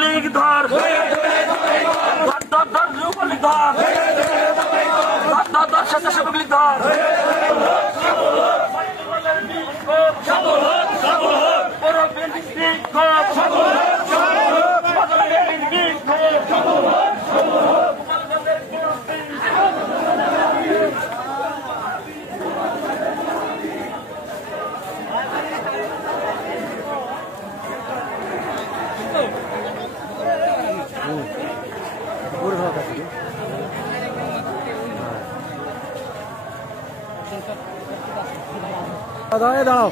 লীগ ধর যুবলীগ ধর স্বেচ্ছাসেবক লীগ ধর দাঁড়াও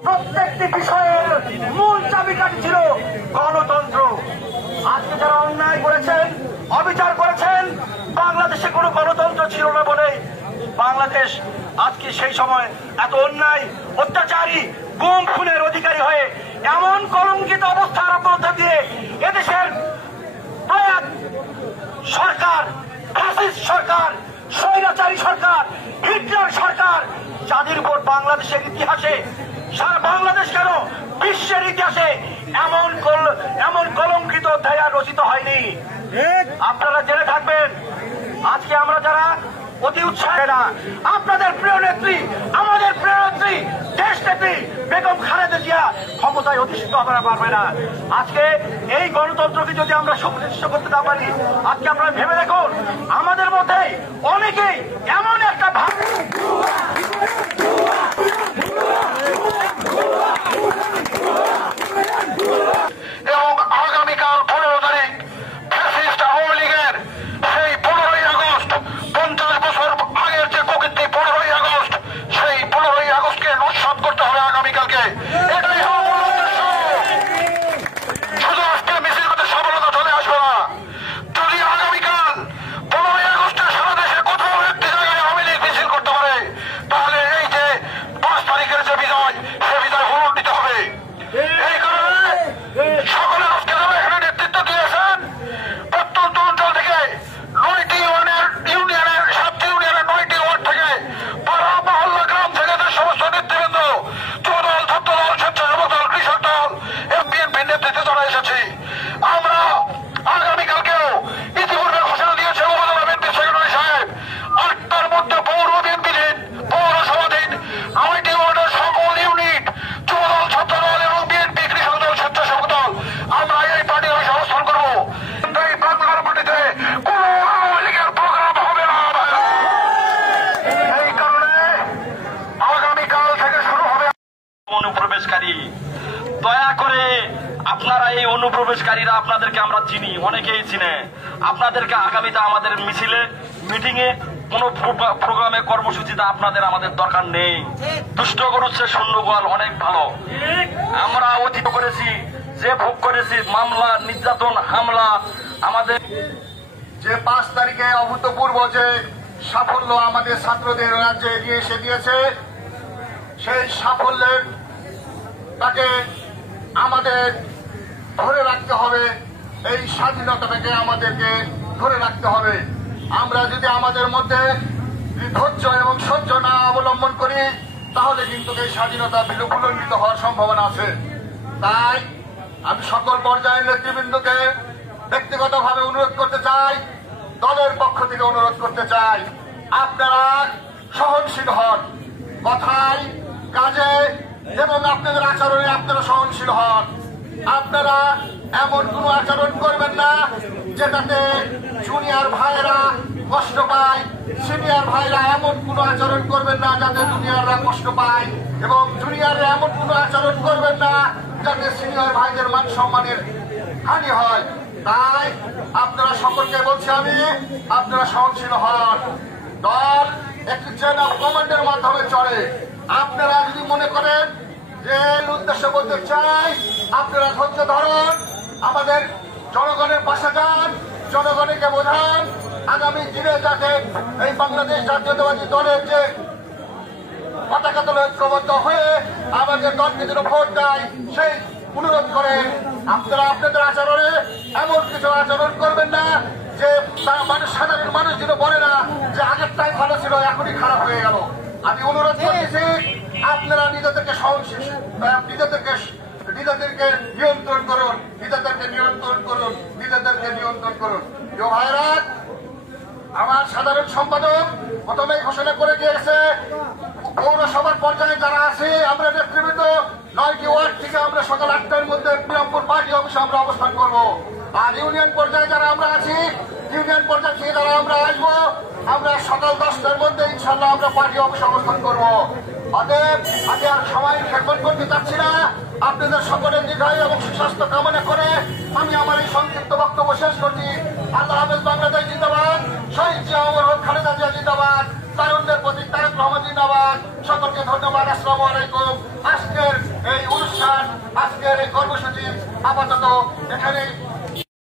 প্রত্যেকটি বিষয়ের মূল চাবিকাঠি ছিল গণতন্ত্র। আজকে যারা অন্যায় করেছেন, অবিচার করেছেন, বাংলাদেশে কোনো গণতন্ত্র ছিল না বলে বাংলাদেশ আজকে সেই সময় এত অন্যায়, অত্যাচারী, গুম খুনের অধিকারী হয়ে এমন কলঙ্কিত অবস্থার মধ্যে দিয়ে এদেশের প্রয়াত সরকার, ফ্যাসিস্ট সরকার, স্বৈরাচারী সরকার, হিটলার সরকার, যাদের উপর বাংলাদেশের ইতিহাসে, সারা বাংলাদেশ কেন বিশ্বের ইতিহাসে এমন কলঙ্কিত অধ্যায় রচিত হয়নি। আপনারা জেনে থাকবেন, আজকে আমরা যারা অতি উৎসাহে না, আপনাদের প্রিয় নেত্রী, আমাদের প্রিয় নেত্রী, দেশ নেত্রী বেগম খালেদা জিয়া ক্ষমতায় অধিষ্ঠিত হতে পারবে না। আজকে এই গণতন্ত্রকে যদি আমরা সুপ্রতিষ্ঠিত করতে না পারি, আজকে আপনারা ভেবে দেখুন, আমাদের মধ্যে অনেকেই এমন একটা ভাব এবং আগামীকাল 15 তারিখ ফ্যাসিস্ট আওয়ামী লীগের সেই 15ই আগস্ট, 50 বছর আগের যে প্রকৃতি 15ই আগস্ট, সেই 15ই আগস্টকে নস্যাৎ করতে হবে আগামীকালকে। এটাই হবে মূল উদ্দেশ্য। শুধু আজকে মিছিল করতে সফলতা চলে আসবে না। যদি আগামীকাল 15ই আগস্টে সারা দেশে কোথাও একটি জায়গায় আপনারা এই অনুপ্রবেশকারীরা, আপনাদেরকে আমরা চিনি, অনেকেই চিনে। আপনাদেরকে আগামীতে আমাদের মিছিলে, মিটিং এ, কোন প্রোগ্রামে, কর্মসূচিতে আপনাদের আমাদের দরকার নেই। দুষ্ট গরুচ্ছে শূন্য গোয়াল অনেক ভালো। আমরা অতীত করেছি, যে ভোগ করেছি, মামলা, নির্যাতন, হামলা, আমাদের যে 5 তারিখে অভূতপূর্ব যে সাফল্য আমাদের ছাত্রদের রাজ্যে এগিয়ে এসে দিয়েছে, সেই সাফল্যের তাকে আমাদের ধরে রাখতে হবে। এই স্বাধীনতাটাকে আমাদেরকে ধরে রাখতে হবে। আমরা যদি আমাদের মধ্যে ধৈর্য এবং সহ্য না অবলম্বন করি, তাহলে কিন্তু এই স্বাধীনতা বিলুপ্ত হওয়ার সম্ভাবনা আছে। তাই আমি সকল পর্যায়ের নেতৃবৃন্দকে ব্যক্তিগতভাবে অনুরোধ করতে চাই, দলের পক্ষ থেকে অনুরোধ করতে চাই, আপনারা সহনশীল হন, কথায়, কাজে এবং আপনাদের আচরণে আপনারা সহনশীল হন। আপনারা এমন কোন আচরণ করবেন না যেটাতে জুনিয়র ভাইয়েরা কষ্ট পায়, সিনিয়র ভাইরা এমন কোন আচরণ করবেন না যাতে জুনিয়ররা কষ্ট পায়, এবং জুনিয়ররা এমন কোন আচরণ করবেন না যাতে সিনিয়র ভাইদের মান সম্মানের হানি হয়। তাই আপনারা সকলকে বলছি আমি, আপনারা সহনশীল হন। দল একটি চেন অফ কমান্ডের মাধ্যমে চলে। আপনারা যদি মনে করেন যে উদ্দেশ্য বলতে চাই, আপনারা ধৈর্য ধরুন, আমাদের জনগণের পাশে যান, জনগণকে বোঝান, আগামী দিনে যাতে এই বাংলাদেশ জাতীয়তাবাদী দলের যে পতাকা তলে ঐক্যবদ্ধ হয়ে আমাদের দলকে যেন ভোট দেয়, সেই অনুরোধ করেন। আপনারা আপনাদের আচরণে এমন কিছু আচরণ করবেন না যে সাধারণ মানুষ যেন বলে না যে আগেরটাই ভালো ছিল, এখনই খারাপ হয়ে গেল। আমি অনুরোধ করতেছি, আপনারা নিজেদেরকে সহনশীল, নিজেদেরকে নিয়ন্ত্রণ করুন, নিজেদেরকে নিয়ন্ত্রণ করুন, নিজেদেরকে নিয়ন্ত্রণ করুন। প্রিয় ভাইরা, আমার সাধারণ সম্পাদক প্রথমে ঘোষণা করে দিয়েছে, পৌরসভার পর্যায়ে যারা আছে আমরা নেতৃবৃন্দ 9টি ওয়ার্ড থেকে আমরা সকাল 8টার মধ্যে বিরামপুর পার্টি অফিসে আমরা অবস্থান করব। আর ইউনিয়ন পর্যায়ে যারা আমরা আছি, ইউনিয়ন পর্যায়ে থেকে যারা আমরা আসবো, আমরা সকাল 10টার মধ্যে ইনশাল্লাহ আমরা পার্টি অফিসে অবস্থান করবো। অতএব আমি আর সময় খেদমত করতে চাচ্ছি না। আপনাদের সকলের দীর্ঘায়ু এবং সুস্বাস্থ্য কামনা করে আমি আমার এই সংক্ষিপ্ত বক্তব্য শেষ করছি। আল্লাহ হাফেজ। বাংলাদেশ জিন্দাবাদ। শহীদ জিয়া ওমর হক, খালেদা জিয়া জিন্দাবাদ। তারুণ্যের প্রতীক তারেক রহমান জিন্দাবাদ। সকলকে ধন্যবাদ। আসসালামু আলাইকুম। আজকের এই অনুষ্ঠান, আজকের এই কর্মসূচি আপাতত এখানেই